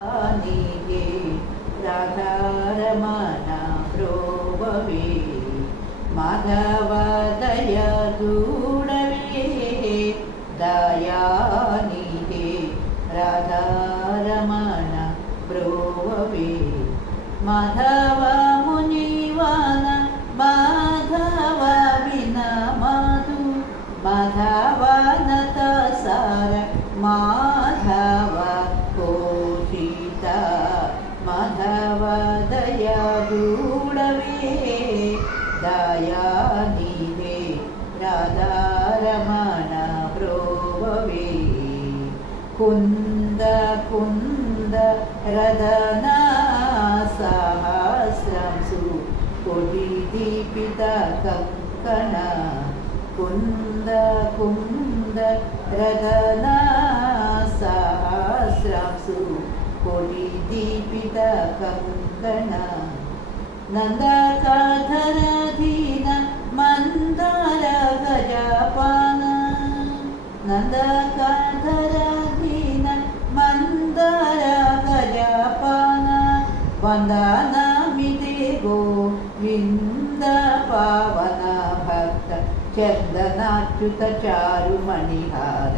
నీకే రాధారమణ ప్రోభవే మాధవదయ చూడవే దయానిధే రాధారమణ ప్రోభవే మాధవ మునివన మాధవ విన మధు మాధవనత సార మాధవ కోషిత మాధవ దయా చూడవే దయానిధే రాధారమణ ప్రోభవే కుంద కుంద రదనా సహస్రంసు కోటి దీపిత కంకణ కుంద కుంద రదనా సహస్రంసు కోటి దీపిత కంకణ నందకాధరధీన మందార గజపాన నందకాధరధీన మందార గజపాన వందనామిదే గోవింద పావన భక్త చందనాచ్యుత చారుమణిహార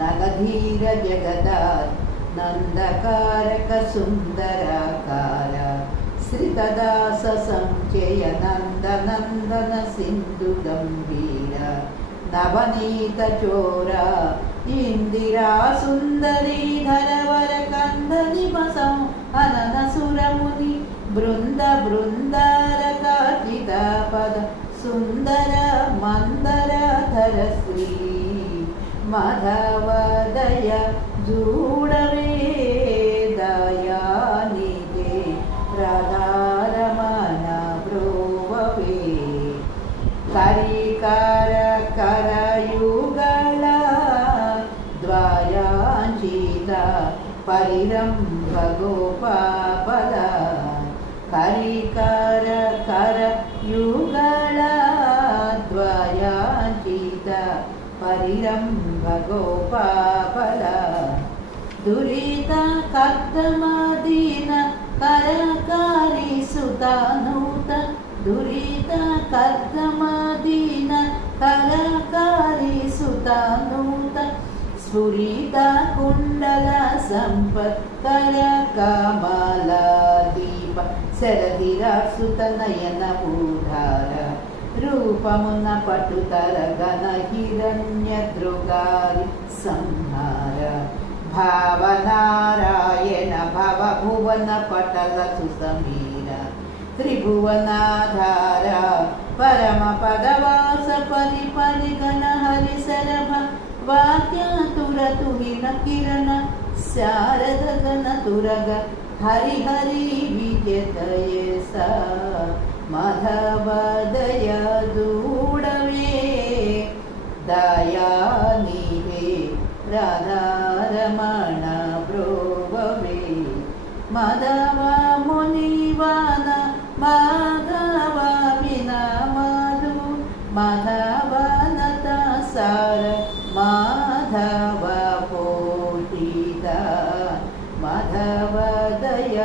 నగధీర జగదార్ నందకారక సుందరాకార శ్రితదాస సంచయ నందనందన సింధు గంభీర నవనీత చోర ఇందిరా సుందరీ ధరవర కంద నిమసం అనన సురముని బృంద బృందార కార్జిత పద సుందర మందర ధర శ్రీ మాధవదయ చూడవే దయానిధే రాధారమణ ప్రోభవే కరికార కరయుగళ ద్వయాంచిత పరిరంభ గోపాపద కరికార కరయుగళ ద్వయాంచిత పరిరంభ గోపాపద దురిత కర్దమదీన కరకారి సుతానూత దురిత కర్దమదీన కరకారి సుతానూత స్ఫురిత కుండల సంపత్కర కమల దీప శరధిరాసుత నయన ఊఢార రూపమున పటుతర గణ హిరణ్య దృగారి సంహార భావనారాయణ భవ భువన పటల సుసమీర త్రిభువనాధార పరమ పదవాస పరి పరిగణ హరిశరభ వాక్యాతుర తుహిన కిరణ శారద గణ తురగ హరి హరి విజతయే సా మాధవదయ చూడవే దయానిధే రాధారమణ ప్రోభవే మాధవ మునివన మాధవ విన మధు మాధవనత సార మాధవ కోటిత మాధవ దయ